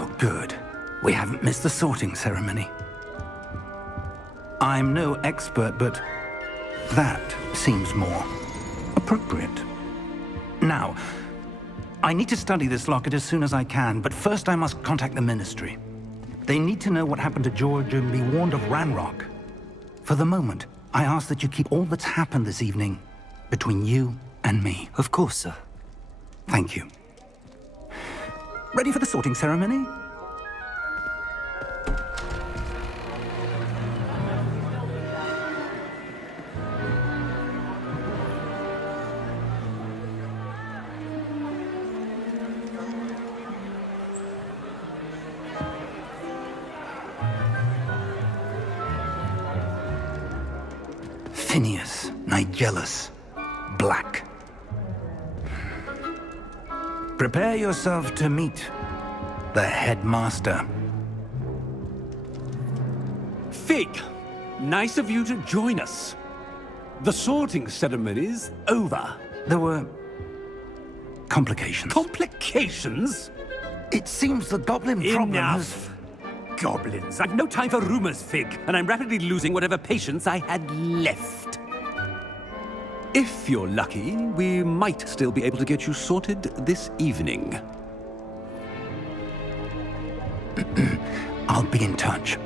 Oh, good. We haven't missed the sorting ceremony. I'm no expert, but that seems more appropriate. Now, I need to study this locket as soon as I can, but first I must contact the Ministry. They need to know what happened to George and be warned of Ranrock. For the moment, I ask that you keep all that's happened this evening between you and me. Of course, sir. Thank you. Ready for the sorting ceremony? Phineas, Nigellus, Black. Prepare yourself to meet the headmaster. Fig, nice of you to join us. The sorting ceremony's over. There were complications. Complications? It seems the goblin problem has... Enough! Goblins. I've no time for rumors, Fig, and I'm rapidly losing whatever patience I had left. If you're lucky, we might still be able to get you sorted this evening. I'll be in touch.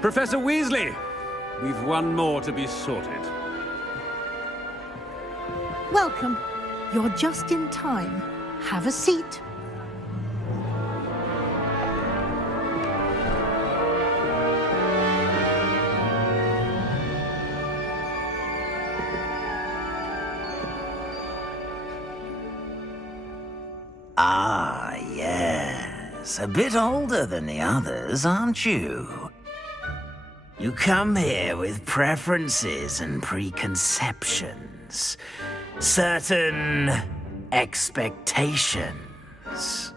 Professor Weasley, we've one more to be sorted. Welcome. You're just in time. Have a seat. Ah, yes. A bit older than the others, aren't you? You come here with preferences and preconceptions. Certain expectations.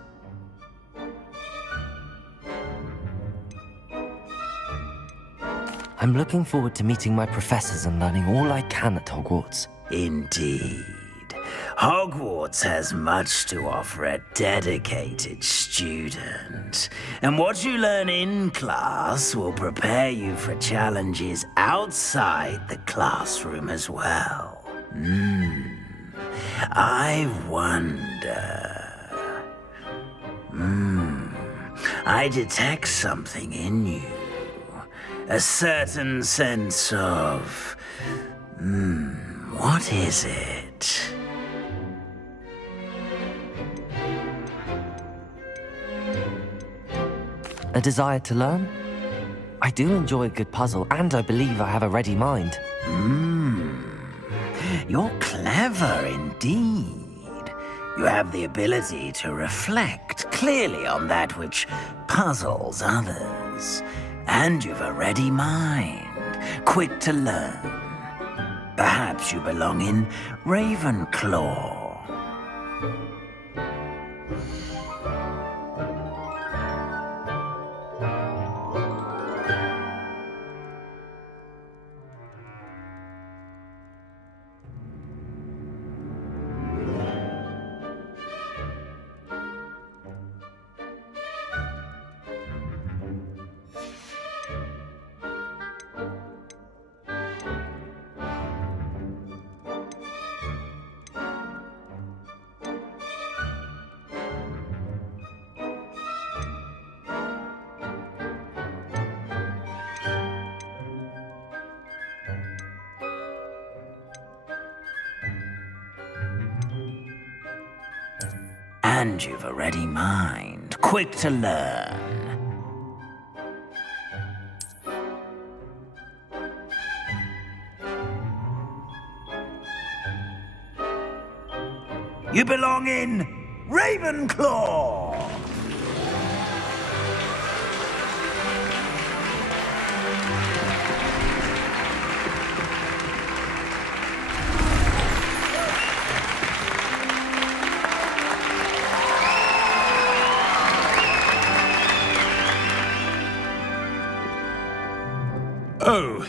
I'm looking forward to meeting my professors and learning all I can at Hogwarts. Indeed. Hogwarts has much to offer a dedicated student. And what you learn in class will prepare you for challenges outside the classroom as well. I wonder... I detect something in you. A certain sense of... what is it? A desire to learn? I do enjoy a good puzzle, and I believe I have a ready mind. You're clever indeed. You have the ability to reflect clearly on that which puzzles others. And you've a ready mind, quick to learn. Perhaps you belong in Ravenclaw. And you've a ready mind, quick to learn. You belong in Ravenclaw!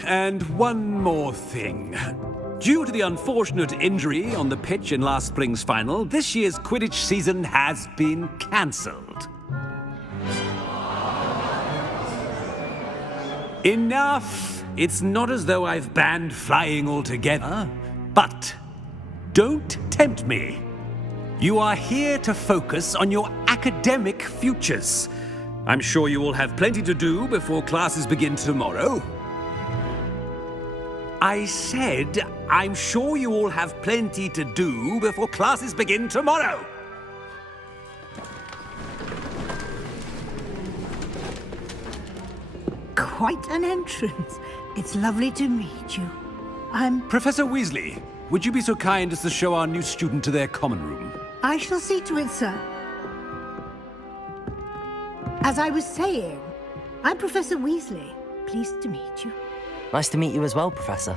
and one more thing. Due to the unfortunate injury on the pitch in last spring's final, this year's Quidditch season has been cancelled. Enough! It's not as though I've banned flying altogether, but don't tempt me. You are here to focus on your academic futures. I'm sure you will have plenty to do before classes begin tomorrow. I said, I'm sure you all have plenty to do before classes begin tomorrow. Quite an entrance. It's lovely to meet you. Professor Weasley, would you be so kind as to show our new student to their common room? I shall see to it, sir. As I was saying, I'm Professor Weasley. Pleased to meet you. Nice to meet you as well, Professor.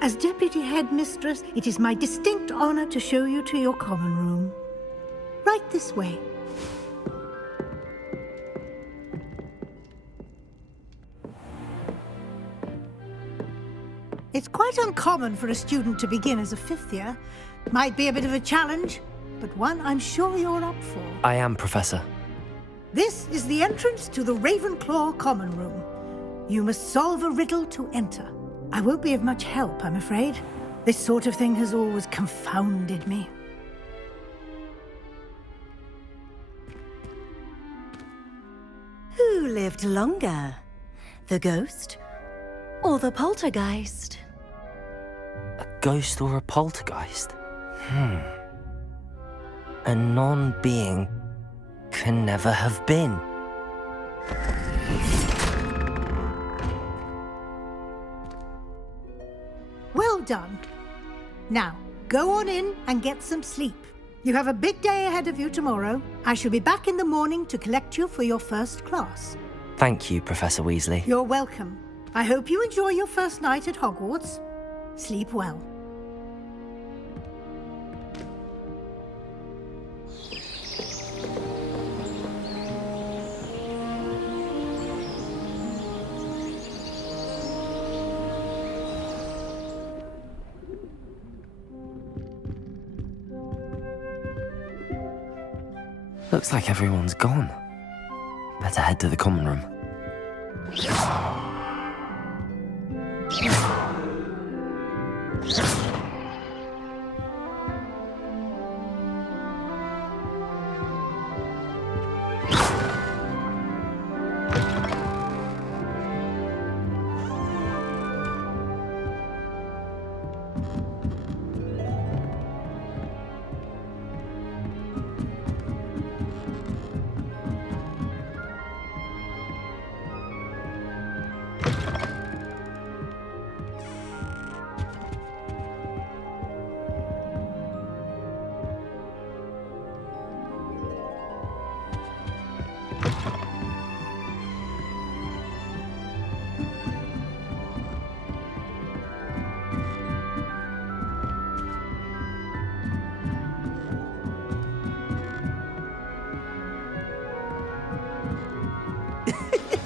As Deputy Headmistress, it is my distinct honor to show you to your common room. Right this way. It's quite uncommon for a student to begin as a fifth year. Might be a bit of a challenge, but one I'm sure you're up for. I am, Professor. This is the entrance to the Ravenclaw common room. You must solve a riddle to enter. I won't be of much help, I'm afraid. This sort of thing has always confounded me. Who lived longer? The ghost or the poltergeist? A ghost or a poltergeist? A non-being can never have been. Well done. Now, go on in and get some sleep. You have a big day ahead of you tomorrow. I shall be back in the morning to collect you for your first class. Thank you, Professor Weasley. You're welcome. I hope you enjoy your first night at Hogwarts. Sleep well. Looks like everyone's gone. Better head to the common room.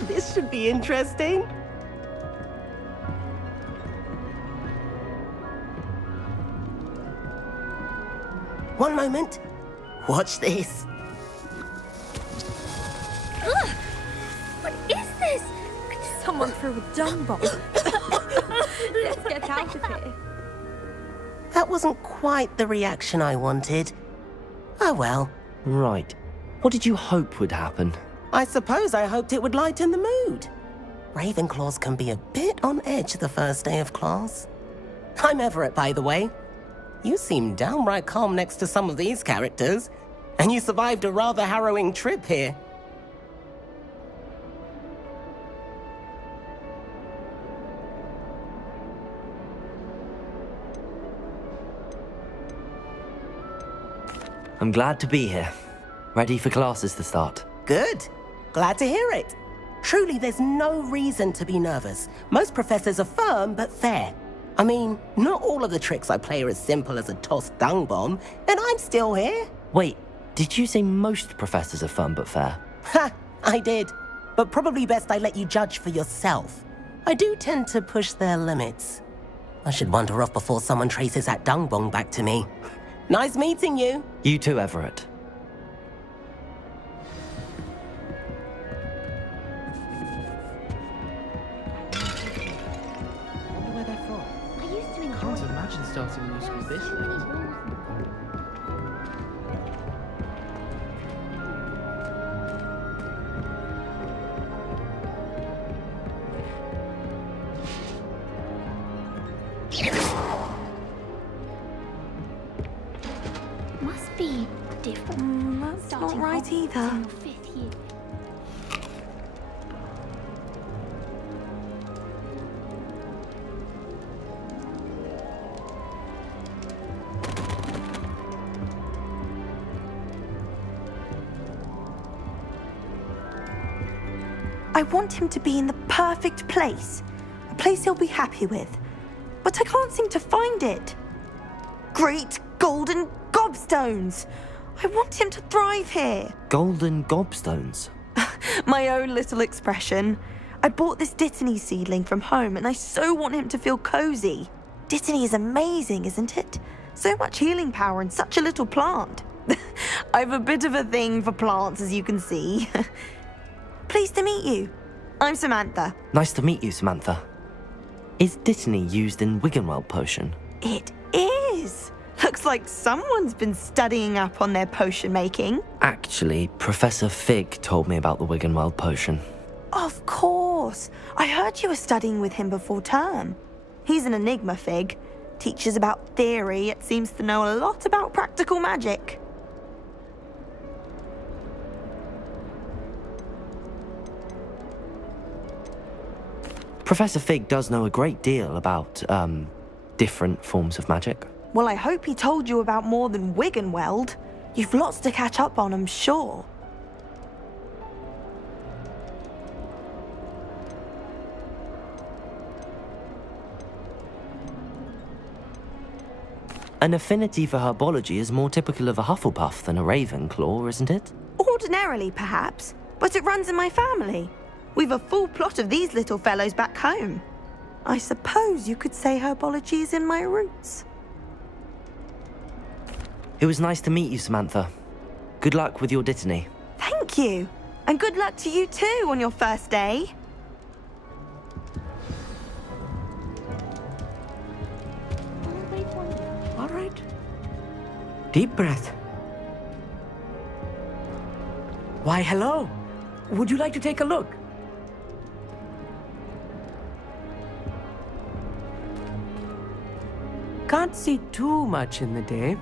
This should be interesting. One moment. Watch this. What is this? Someone threw a dung bomb. Let's get out of here. That wasn't quite the reaction I wanted. Oh well. Right. What did you hope would happen? I suppose I hoped it would lighten the mood. Ravenclaws can be a bit on edge the first day of class. I'm Everett, by the way. You seem downright calm next to some of these characters, and you survived a rather harrowing trip here. I'm glad to be here. Ready for classes to start. Good. Glad to hear it. Truly, there's no reason to be nervous. Most professors are firm but fair. I mean, not all of the tricks I play are as simple as a tossed dung bomb, and I'm still here. Wait, did you say most professors are fun but fair? Ha! I did. But probably best I let you judge for yourself. I do tend to push their limits. I should wander off before someone traces that dung bong back to me. Nice meeting you. You too, Everett. I used to enjoy Can't imagine starting a new There school are this so many late. rules. Must be different. That's not Starting right Hogwarts either. in your 5th year. I want him to be in the perfect place. A place he'll be happy with. But I can't seem to find it. Great golden gobstones! I want him to thrive here. Golden gobstones. My own little expression. I bought this Dittany seedling from home and I so want him to feel cozy. Dittany is amazing, isn't it? So much healing power in such a little plant. I've a bit of a thing for plants, as you can see. Pleased to meet you. I'm Samantha. Nice to meet you, Samantha. Is Dittany used in Wiggenweld potion? It is. Looks like someone's been studying up on their potion making. Actually, Professor Fig told me about the Wiggenweld potion. Of course. I heard you were studying with him before term. He's an enigma, Fig. Teaches about theory, yet seems to know a lot about practical magic. Professor Fig does know a great deal about, different forms of magic. Well, I hope he told you about more than Wiggenweld. You've lots to catch up on, I'm sure. An affinity for herbology is more typical of a Hufflepuff than a Ravenclaw, isn't it? Ordinarily, perhaps, but it runs in my family. We've a full plot of these little fellows back home. I suppose you could say herbology is in my roots. It was nice to meet you, Samantha. Good luck with your Dittany. Thank you. And good luck to you too on your first day. Always wondered. All right. Deep breath. Why, hello. Would you like to take a look? Can't see too much in the day.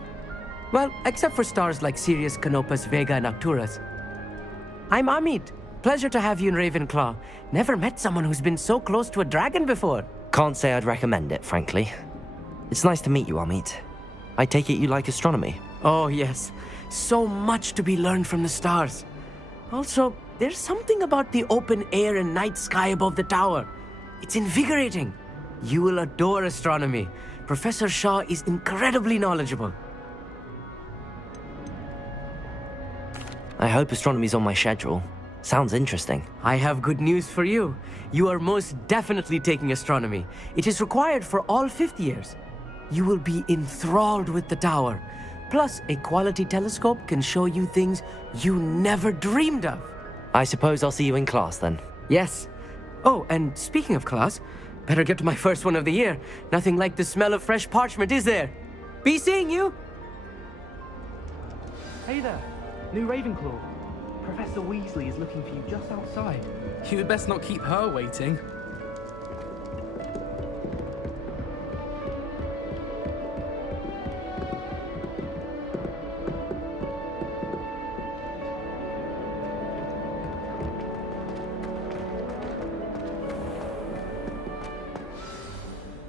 Well, except for stars like Sirius, Canopus, Vega, and Arcturus. I'm Amit. Pleasure to have you in Ravenclaw. Never met someone who's been so close to a dragon before. Can't say I'd recommend it, frankly. It's nice to meet you, Amit. I take it you like astronomy. Oh, yes. So much to be learned from the stars. Also, there's something about the open air and night sky above the tower. It's invigorating. You will adore astronomy. Professor Shaw is incredibly knowledgeable. I hope astronomy's on my schedule. Sounds interesting. I have good news for you. You are most definitely taking astronomy. It is required for all 5th years. You will be enthralled with the tower. Plus, a quality telescope can show you things you never dreamed of. I suppose I'll see you in class then. Yes. Oh, and speaking of class, better get to my first one of the year. Nothing like the smell of fresh parchment, is there? Be seeing you! Hey there, new Ravenclaw. Professor Weasley is looking for you just outside. You'd best not keep her waiting.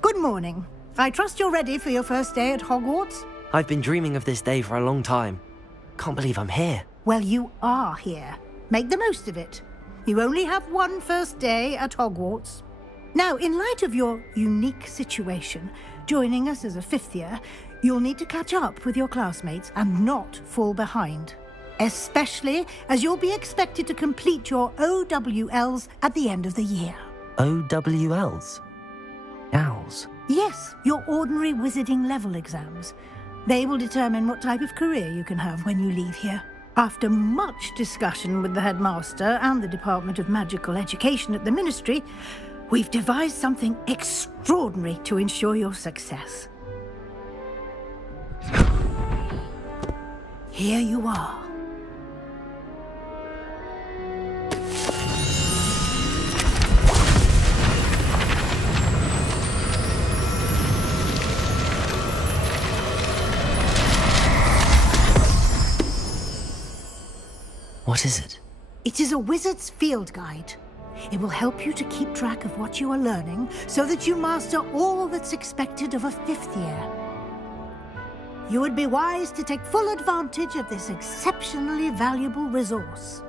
Good morning. I trust you're ready for your first day at Hogwarts? I've been dreaming of this day for a long time. Can't believe I'm here. Well, you are here. Make the most of it. You only have one first day at Hogwarts. Now, in light of your unique situation, joining us as a 5th year, you'll need to catch up with your classmates and not fall behind. Especially as you'll be expected to complete your OWLs at the end of the year. OWLs? Owls? Yes, your ordinary wizarding level exams. They will determine what type of career you can have when you leave here. After much discussion with the headmaster and the Department of Magical Education at the Ministry, we've devised something extraordinary to ensure your success. Here you are. What is it? It is a wizard's field guide. It will help you to keep track of what you are learning so that you master all that's expected of a 5th year. You would be wise to take full advantage of this exceptionally valuable resource.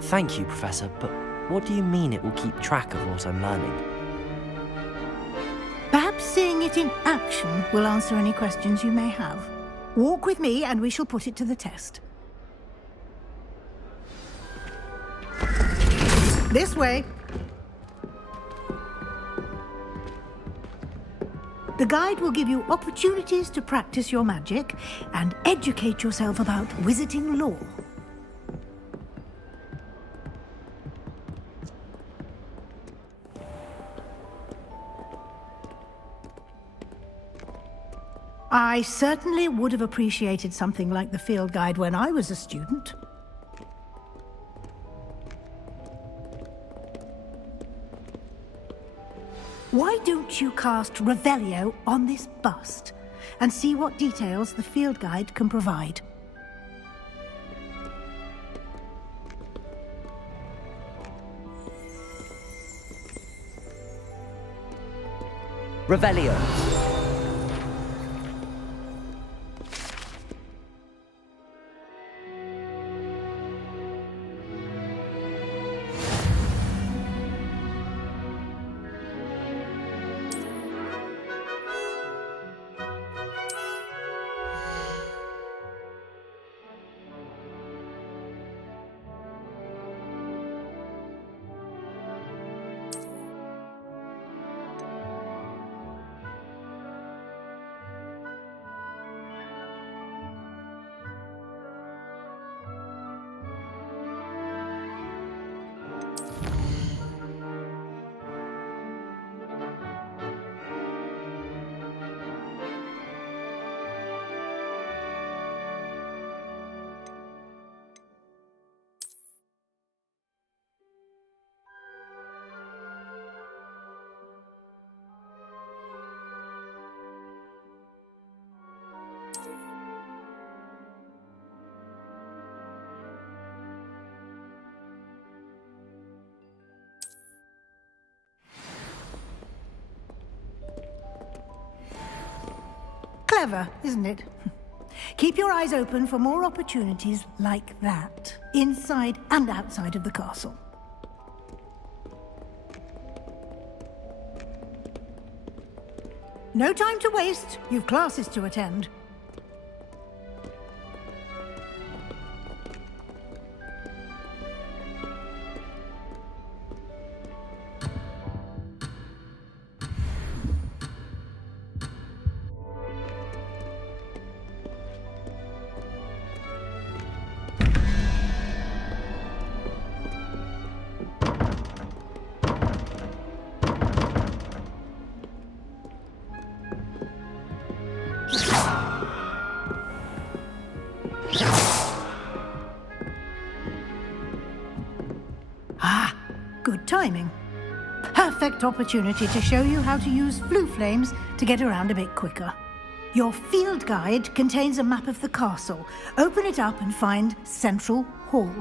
Thank you, Professor, but what do you mean it will keep track of what I'm learning? Perhaps seeing it in action will answer any questions you may have. Walk with me and we shall put it to the test. This way. The guide will give you opportunities to practice your magic and educate yourself about wizarding lore. I certainly would have appreciated something like the field guide when I was a student. Why don't you cast Revelio on this bust and see what details the field guide can provide? Revelio! Clever, isn't it? Keep your eyes open for more opportunities like that, inside and outside of the castle. No time to waste. You've classes to attend. Good timing. Perfect opportunity to show you how to use flue flames to get around a bit quicker. Your field guide contains a map of the castle. Open it up and find Central Hall.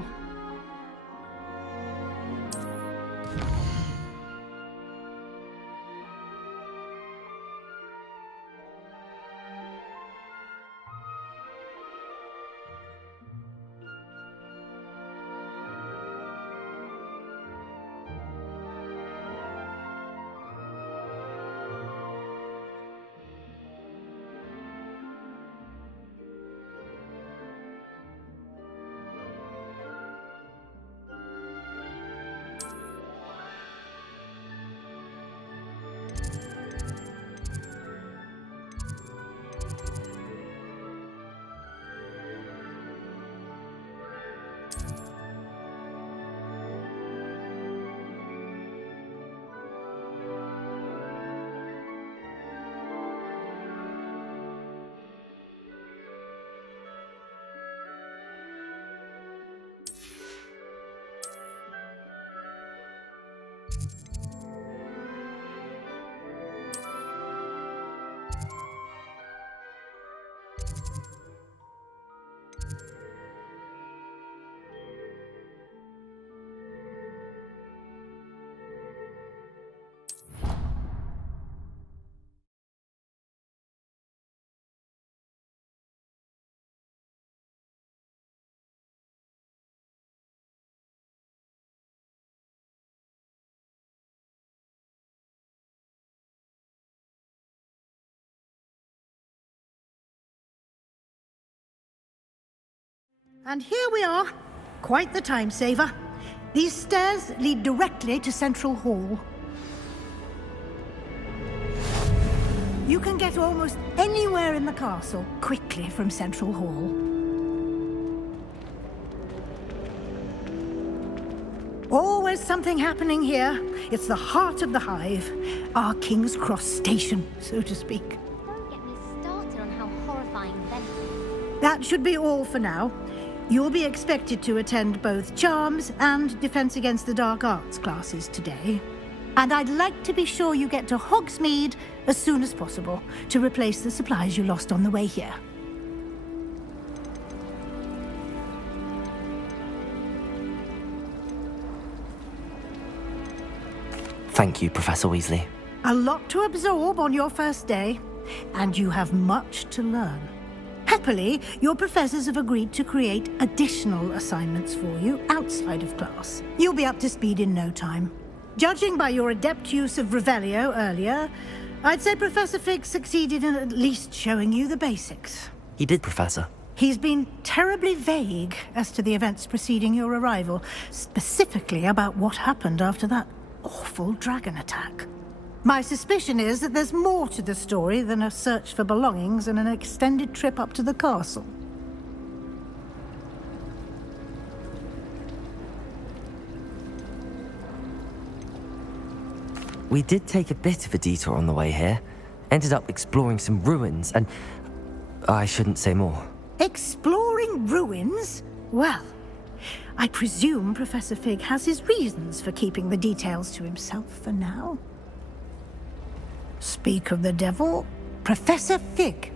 And here we are. Quite the time saver. These stairs lead directly to Central Hall. You can get almost anywhere in the castle quickly from Central Hall. Always something happening here. It's the heart of the hive. Our King's Cross station, so to speak. Don't get me started on how horrifying Venom is. That should be all for now. You'll be expected to attend both Charms and Defense Against the Dark Arts classes today. And I'd like to be sure you get to Hogsmeade as soon as possible to replace the supplies you lost on the way here. Thank you, Professor Weasley. A lot to absorb on your first day, and you have much to learn. Happily, your professors have agreed to create additional assignments for you outside of class. You'll be up to speed in no time. Judging by your adept use of Revelio earlier, I'd say Professor Fig succeeded in at least showing you the basics. He did, Professor. He's been terribly vague as to the events preceding your arrival, specifically about what happened after that awful dragon attack. My suspicion is that there's more to the story than a search for belongings and an extended trip up to the castle. We did take a bit of a detour on the way here. Ended up exploring some ruins, and I shouldn't say more. Exploring ruins? Well, I presume Professor Fig has his reasons for keeping the details to himself for now. Speak of the devil, Professor Fig.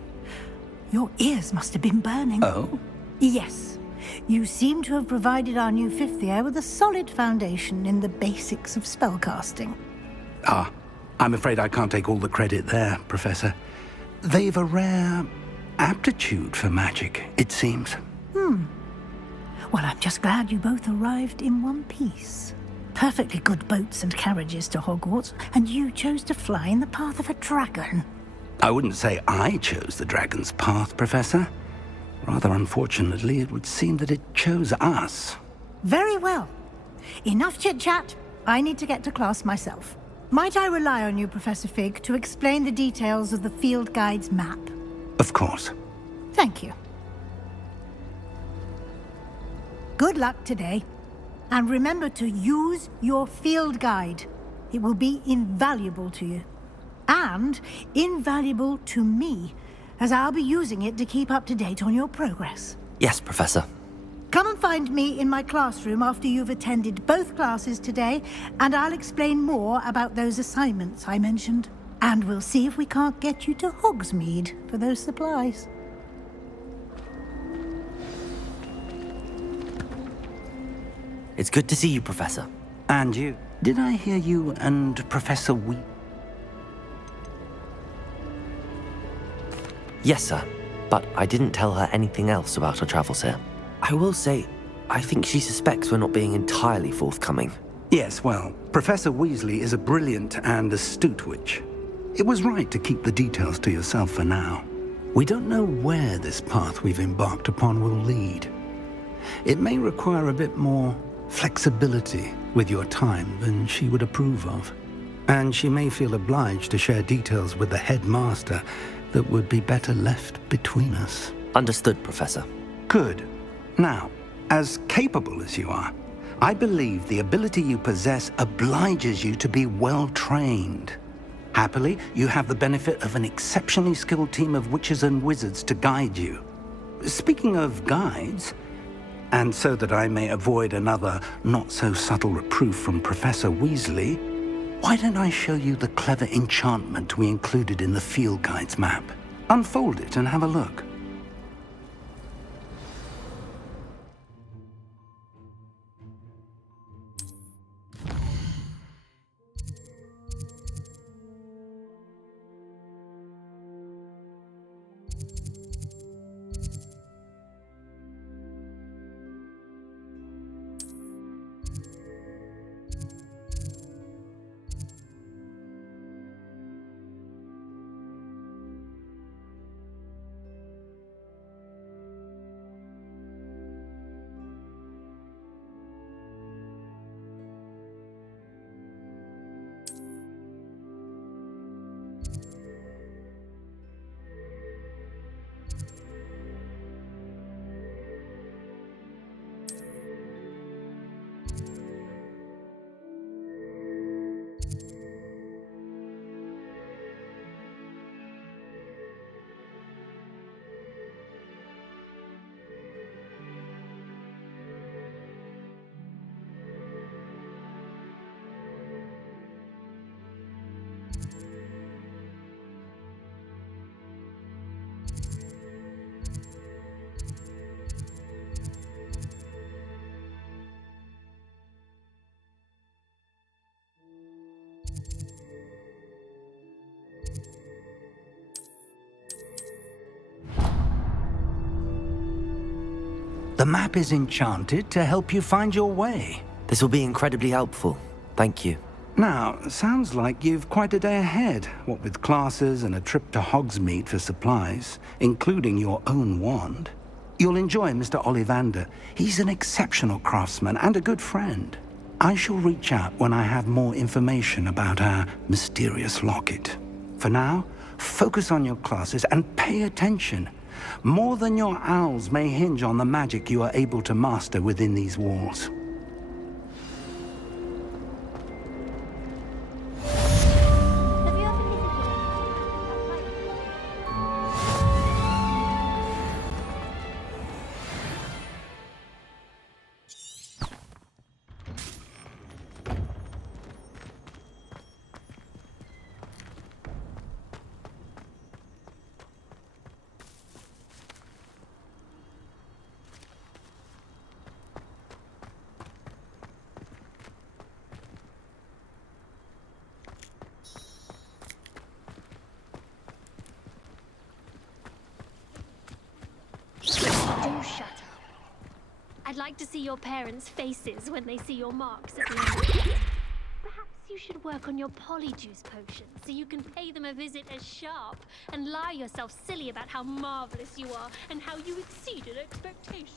Your ears must have been burning. Oh? Yes. You seem to have provided our new fifth year with a solid foundation in the basics of spellcasting. Ah, I'm afraid I can't take all the credit there, Professor. They've a rare aptitude for magic, it seems. Well, I'm just glad you both arrived in one piece. Perfectly good boats and carriages to Hogwarts, and you chose to fly in the path of a dragon. I wouldn't say I chose the dragon's path, Professor. Rather unfortunately, it would seem that it chose us. Very well. Enough chit-chat. I need to get to class myself. Might I rely on you, Professor Fig, to explain the details of the field guide's map? Of course. Thank you. Good luck today. And remember to use your field guide. It will be invaluable to you. And invaluable to me, as I'll be using it to keep up to date on your progress. Yes, Professor. Come and find me in my classroom after you've attended both classes today, and I'll explain more about those assignments I mentioned. And we'll see if we can't get you to Hogsmeade for those supplies. It's good to see you, Professor. And you? Did I hear you and Professor Wee? Yes, sir. But I didn't tell her anything else about our travels here. I will say, I think she suspects we're not being entirely forthcoming. Yes, well, Professor Weasley is a brilliant and astute witch. It was right to keep the details to yourself for now. We don't know where this path we've embarked upon will lead. It may require a bit more flexibility with your time than she would approve of. And she may feel obliged to share details with the headmaster that would be better left between us. Understood, Professor. Good. Now, as capable as you are, I believe the ability you possess obliges you to be well trained. Happily, you have the benefit of an exceptionally skilled team of witches and wizards to guide you. Speaking of guides, and so that I may avoid another not-so-subtle reproof from Professor Weasley, why don't I show you the clever enchantment we included in the field guide's map? Unfold it and have a look. The map is enchanted to help you find your way. This will be incredibly helpful. Thank you. Now, sounds like you've quite a day ahead, what with classes and a trip to Hogsmeade for supplies, including your own wand. You'll enjoy Mr. Ollivander. He's an exceptional craftsman and a good friend. I shall reach out when I have more information about our mysterious locket. For now, focus on your classes and pay attention. More than your owls may hinge on the magic you are able to master within these walls. Have you ever visited? Do shut up. I'd like to see your parents' faces when they see your marks at the end of the day. Perhaps you should work on your polyjuice potion so you can pay them a visit as sharp and lie yourself silly about how marvelous you are and how you exceeded expectations.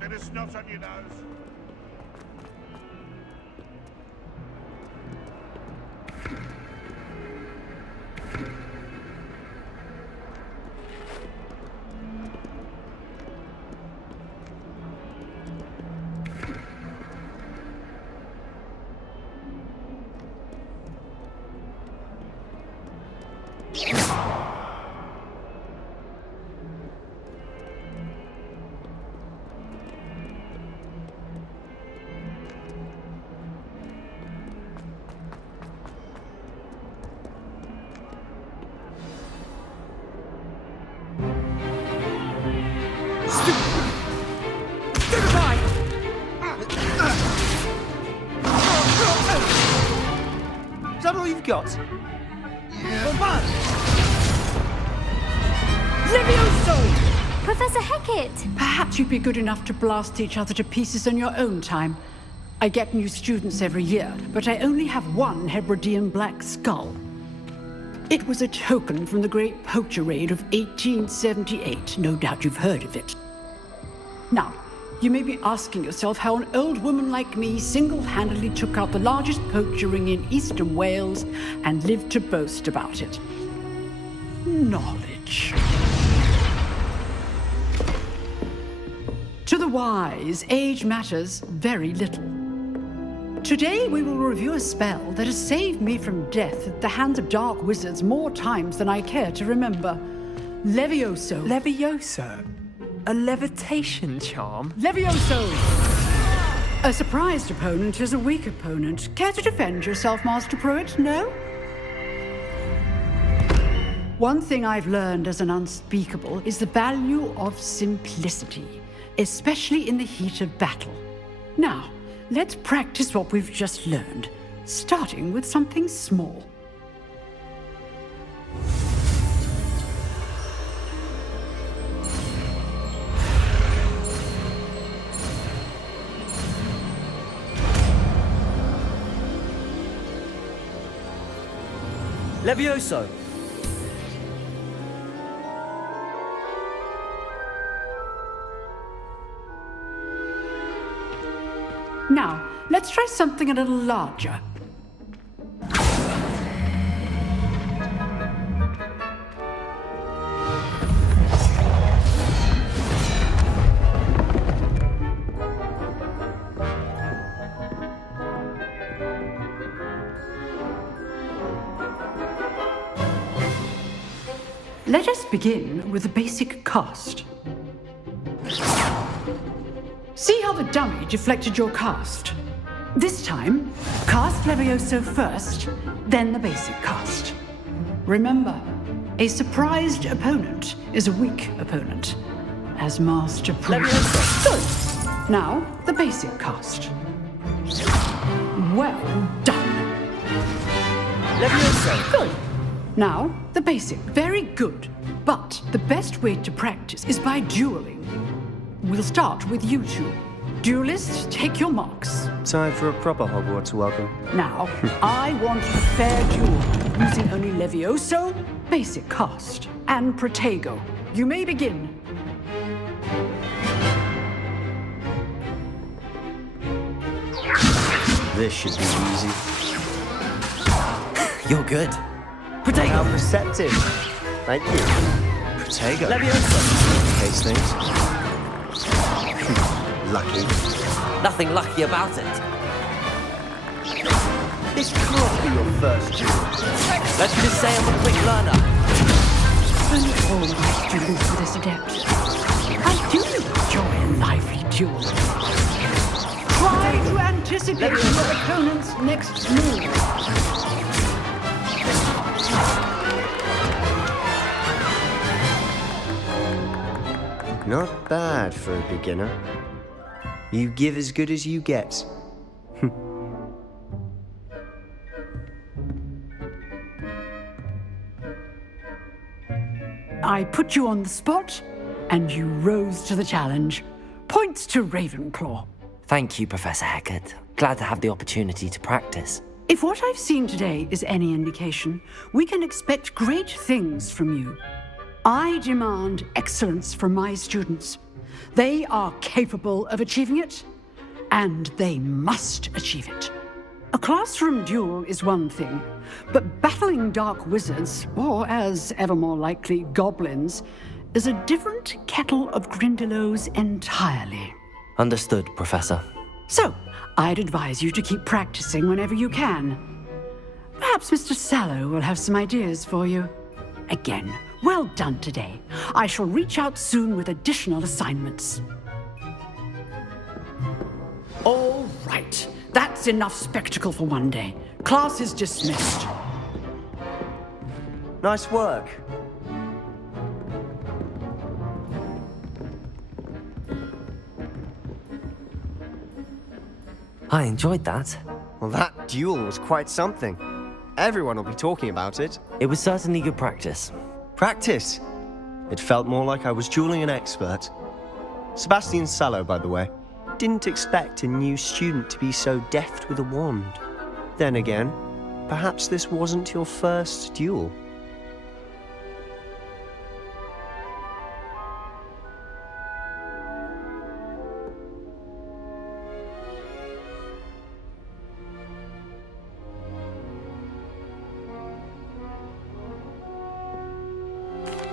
Bit of snot on your nose. Is that all you've got? Professor Hecat! Perhaps you'd be good enough to blast each other to pieces on your own time. I get new students every year, but I only have one Hebridean black skull. It was a token from the Great Poacher Raid of 1878. No doubt you've heard of it. Now, you may be asking yourself how an old woman like me single-handedly took out the largest poacher ring in eastern Wales and lived to boast about it. Knowledge. To the wise, age matters very little. Today we will review a spell that has saved me from death at the hands of dark wizards more times than I care to remember. Levioso. Levioso? A levitation charm? Levioso! A surprised opponent is a weak opponent. Care to defend yourself, Master Pruitt? No? One thing I've learned as an unspeakable is the value of simplicity, especially in the heat of battle. Now, let's practice what we've just learned, starting with something small. Levioso! Now, let's try something a little larger. Let us begin with the basic cast. See how the dummy deflected your cast? This time, cast Levioso first, then the basic cast. Remember, a surprised opponent is a weak opponent. As Master Priest. Good. Now, the basic cast. Well done. Good. Now, the basic. Very good. But the best way to practice is by dueling. We'll start with you two. Duelists, take your marks. Time for a proper Hogwarts welcome. Now, I want a fair duel, using only Levioso, basic cast, and Protego. You may begin. This should be easy. You're good. Protego. How receptive. Thank you. Protego. Leviosa. Case things. Lucky. Nothing lucky about it. This can't be your first duel. Let's just say I'm a quick learner. And all my students for this adept. I do enjoy a lively duel. Try to anticipate your opponent's next move. Not bad for a beginner. You give as good as you get. I put you on the spot, and you rose to the challenge. Points to Ravenclaw. Thank you, Professor Hecat. Glad to have the opportunity to practice. If what I've seen today is any indication, we can expect great things from you. I demand excellence from my students. They are capable of achieving it, and they must achieve it. A classroom duel is one thing, but battling dark wizards, or as ever more likely, goblins, is a different kettle of Grindylows entirely. Understood, Professor. So, I'd advise you to keep practicing whenever you can. Perhaps Mr. Sallow will have some ideas for you. Again, well done today. I shall reach out soon with additional assignments. All right. That's enough spectacle for one day. Class is dismissed. Nice work. I enjoyed that. Well, that duel was quite something. Everyone will be talking about it. It was certainly good practice. Practice? It felt more like I was dueling an expert. Sebastian Sallow, by the way. Didn't expect a new student to be so deft with a wand. Then again, perhaps this wasn't your first duel.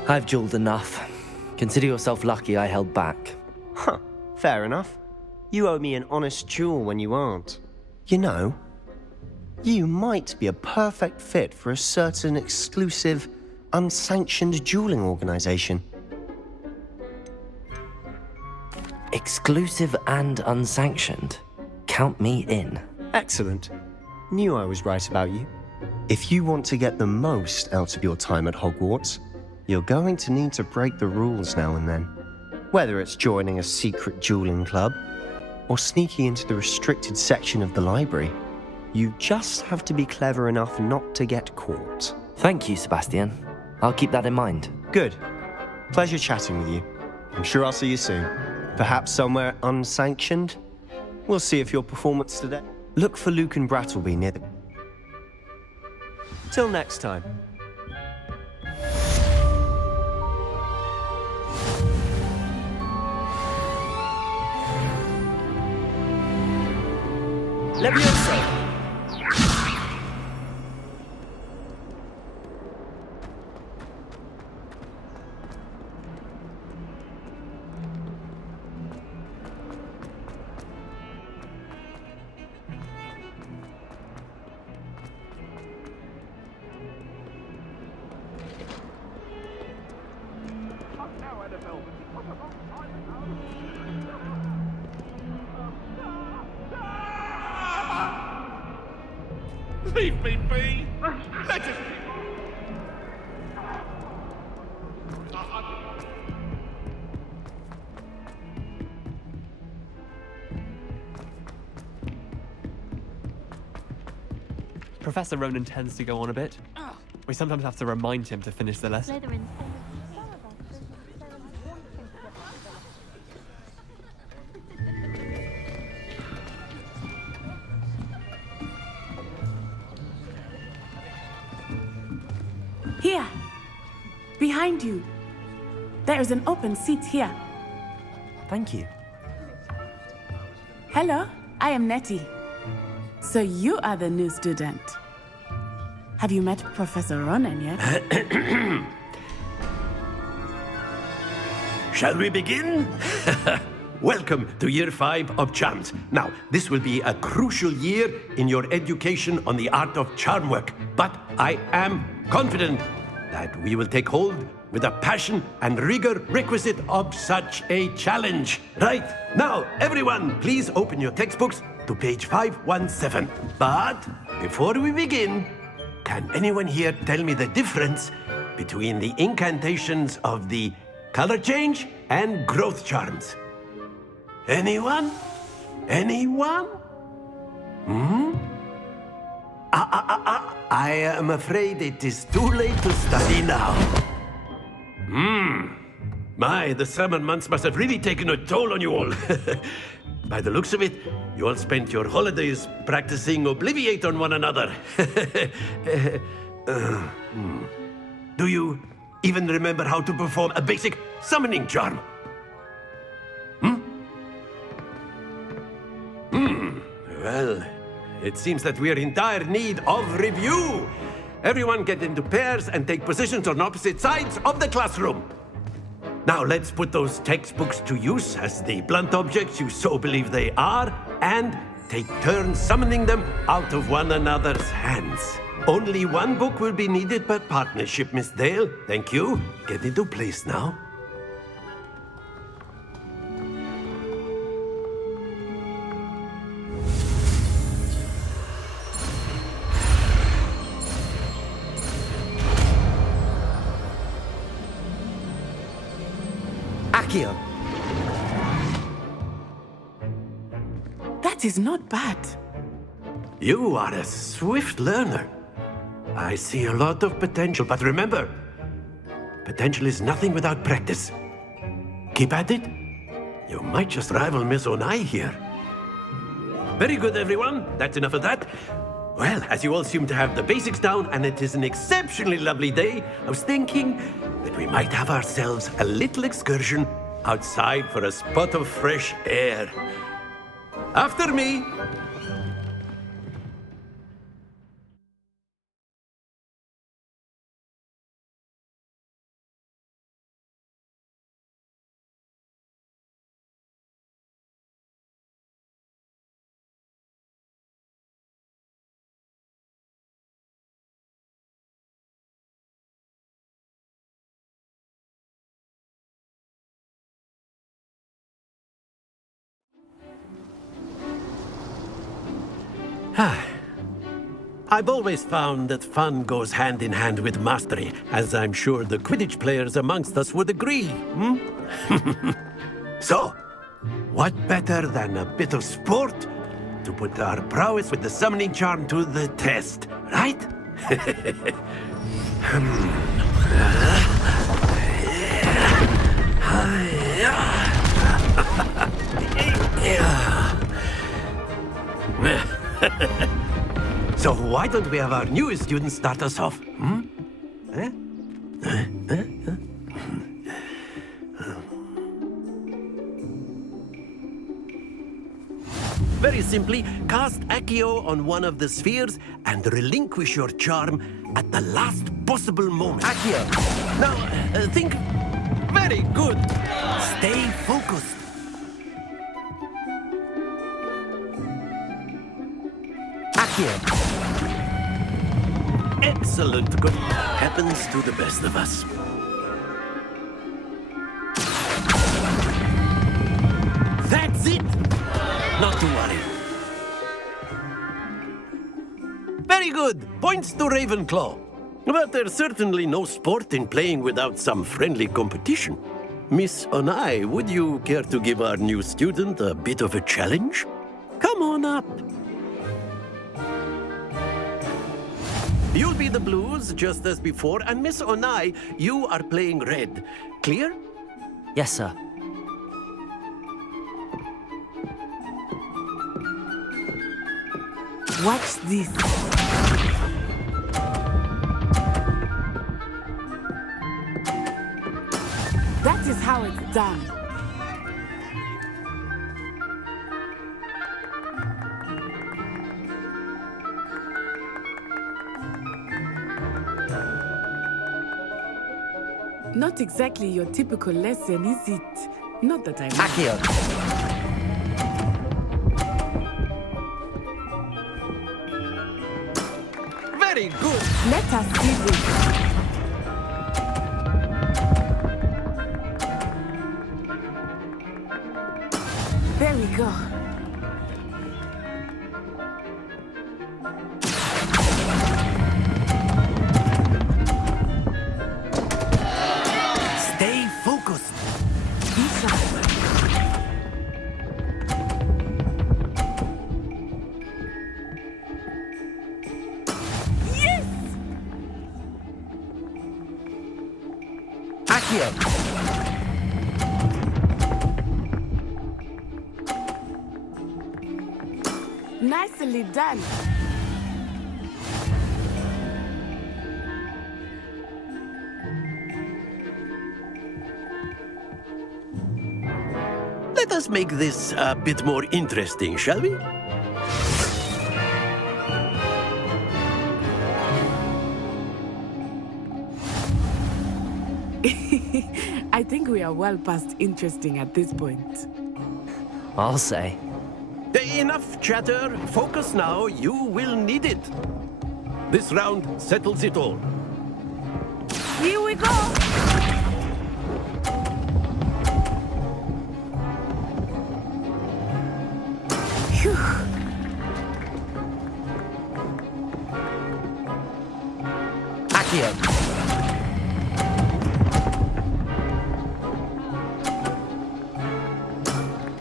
I've dueled enough. Consider yourself lucky I held back. Huh, fair enough. You owe me an honest duel when you aren't. You know, you might be a perfect fit for a certain exclusive, unsanctioned dueling organization. Exclusive and unsanctioned. Count me in. Excellent. Knew I was right about you. If you want to get the most out of your time at Hogwarts, you're going to need to break the rules now and then. Whether it's joining a secret dueling club, or sneaking into the restricted section of the library, you just have to be clever enough not to get caught. Thank you, Sebastian. I'll keep that in mind. Good. Pleasure chatting with you. I'm sure I'll see you soon. Perhaps somewhere unsanctioned? We'll see if your performance today... Look for Luke and Brattleby near the... Till next time. Leviosa! Leave me be! Let us... Professor Ronan tends to go on a bit. We sometimes have to remind him to finish the lesson. Slytherin. Here, behind you. There is an open seat here. Thank you. Hello, I am Nettie. So you are the new student. Have you met Professor Ronan yet? Shall we begin? Welcome to Year 5 of Charms. Now, this will be a crucial year in your education on the art of charm work, but I am confident that we will take hold with the passion and rigor requisite of such a challenge. Right, now, everyone, please open your textbooks to page 517. But before we begin, can anyone here tell me the difference between the incantations of the color change and growth charms? Anyone? Anyone? I am afraid it is too late to study now. My, the summer months must have really taken a toll on you all. By the looks of it, you all spent your holidays practicing Obliviate on one another. Do you even remember how to perform a basic summoning charm? Well, it seems that we are in dire need of review. Everyone get into pairs and take positions on opposite sides of the classroom. Now let's put those textbooks to use as the blunt objects you so believe they are, and take turns summoning them out of one another's hands. Only one book will be needed per partnership, Miss Dale. Thank you. Get into place now. Accio. That is not bad. You are a swift learner. I see a lot of potential, but remember, potential is nothing without practice. Keep at it. You might just rival Miss Onai here. Very good, everyone. That's enough of that. Well, as you all seem to have the basics down, and it is an exceptionally lovely day, I was thinking that we might have ourselves a little excursion outside for a spot of fresh air. After me. I've always found that fun goes hand in hand with mastery, as I'm sure the Quidditch players amongst us would agree. So, what better than a bit of sport to put our prowess with the summoning charm to the test, right? So why don't we have our newest student start us off? Very simply, cast Accio on one of the spheres and relinquish your charm at the last possible moment. Accio! Now, think... Very good! Stay focused. Accio! Excellent. Good. Happens to the best of us. That's it! Not to worry. Very good. Points to Ravenclaw. But there's certainly no sport in playing without some friendly competition. Miss Onai, would you care to give our new student a bit of a challenge? Come on up. You'll be the blues, just as before, and Miss Onai, you are playing red. Clear? Yes, sir. Watch this. That is how it's done. Not exactly your typical lesson, is it? Not that I know. Accio. Very good. Let us see this. There we go. Stay focused. Yes! Accio. Nicely done. Let us make this a bit more interesting, shall we? I think we are well past interesting at this point. I'll say. Enough chatter. Focus now. You will need it. This round settles it all. Here we go! Phew. Accio.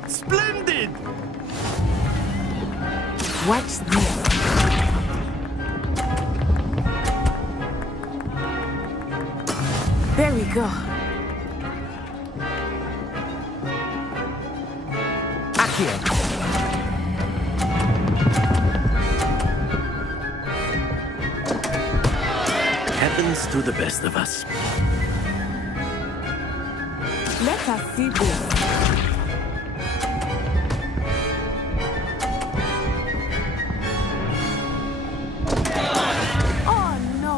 Splendid! Watch this. There we go. Accio. Happens to the best of us. Let us see this. Oh no!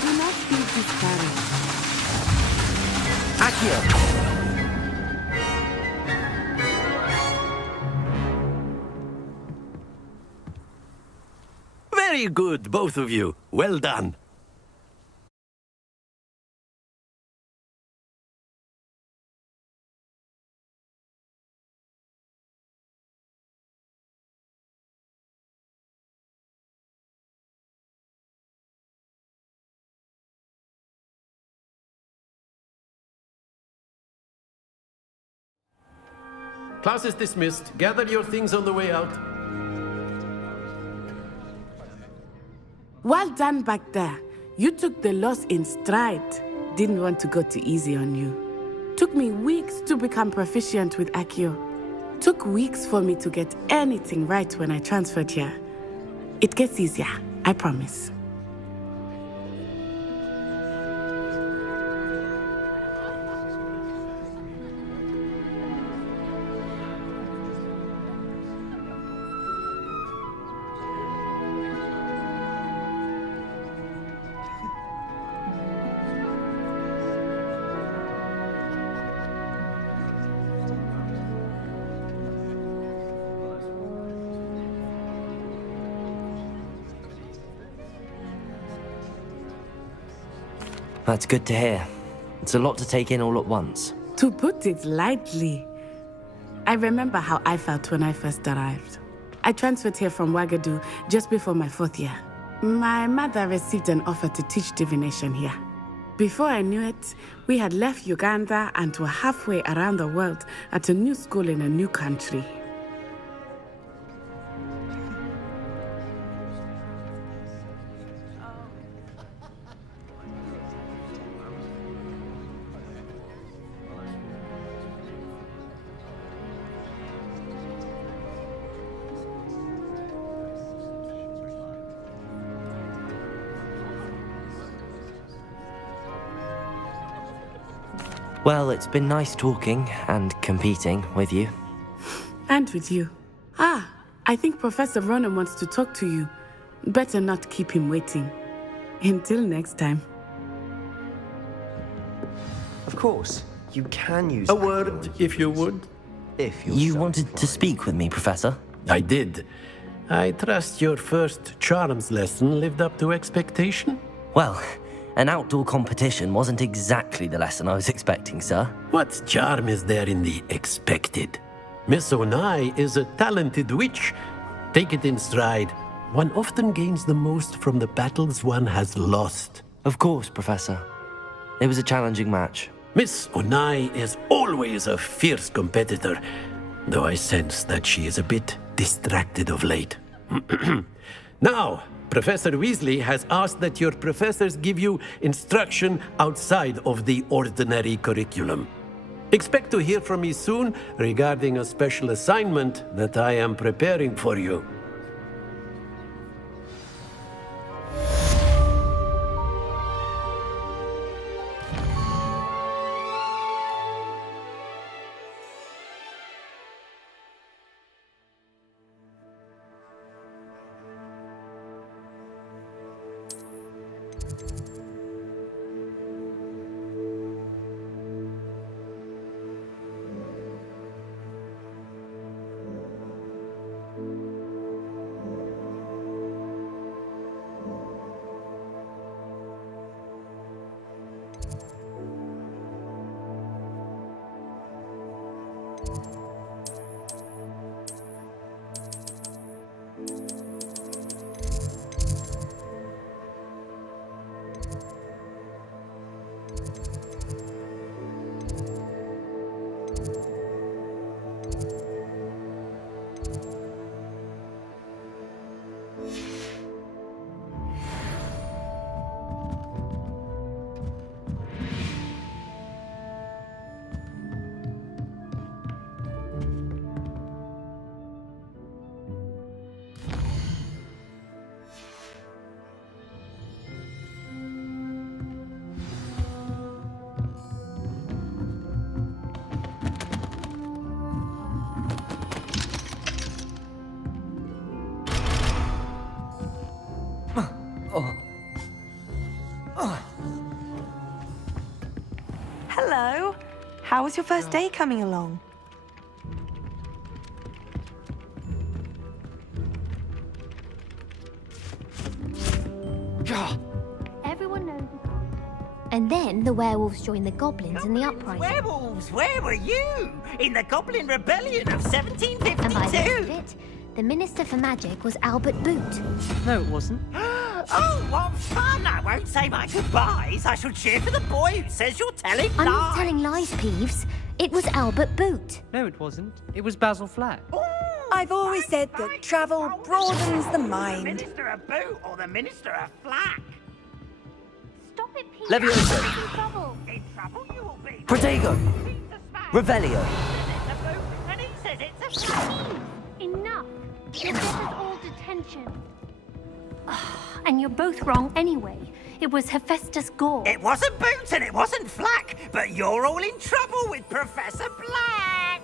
Do not feel discouraged. Accio. Very good, both of you. Well done. Class is dismissed. Gather your things on the way out. Well done back there. You took the loss in stride. Didn't want to go too easy on you. Took me weeks to become proficient with Accio. Took weeks for me to get anything right when I transferred here. It gets easier, I promise. That's good to hear. It's a lot to take in all at once. To put it lightly, I remember how I felt when I first arrived. I transferred here from Wagadu just before my 4th year. My mother received an offer to teach divination here. Before I knew it, we had left Uganda and were halfway around the world at a new school in a new country. Well, it's been nice talking and competing with you. And with you. Ah, I think Professor Ronan wants to talk to you. Better not keep him waiting. Until next time. Of course, you can use A word, if you would. If you're You wanted to speak with me, Professor? I did. I trust your first charms lesson lived up to expectation? Well, an outdoor competition wasn't exactly the lesson I was expecting, sir. What charm is there in the expected? Miss Onai is a talented witch. Take it in stride. One often gains the most from the battles one has lost. Of course, Professor. It was a challenging match. Miss Onai is always a fierce competitor, though I sense that she is a bit distracted of late. Now, Professor Weasley has asked that your professors give you instruction outside of the ordinary curriculum. Expect to hear from me soon regarding a special assignment that I am preparing for you. Hello. How was your first day coming along? Everyone knows. And then the werewolves joined the goblins in the uprising. Werewolves, where were you? In the Goblin Rebellion of 1752? And by the end of it, the Minister for Magic was Albert Boot. No, it wasn't. Oh, what fun! I won't say my goodbyes. I shall cheer for the boy who says you're telling lies. I'm not telling lies, Peeves. It was Albert Boot. No, it wasn't. It was Basil Flack. I've always said that travel broadens the The mind. Minister of Boot or the Minister of Flack? Stop it, Peeves. Levioso. I'm in trouble. In trouble you will be. Protego. Revelio. And he says it's a flack. Enough. This is all detention. And you're both wrong anyway. It was Hephaestus Gore. It wasn't Boot and it wasn't Flack, but you're all in trouble with Professor Black.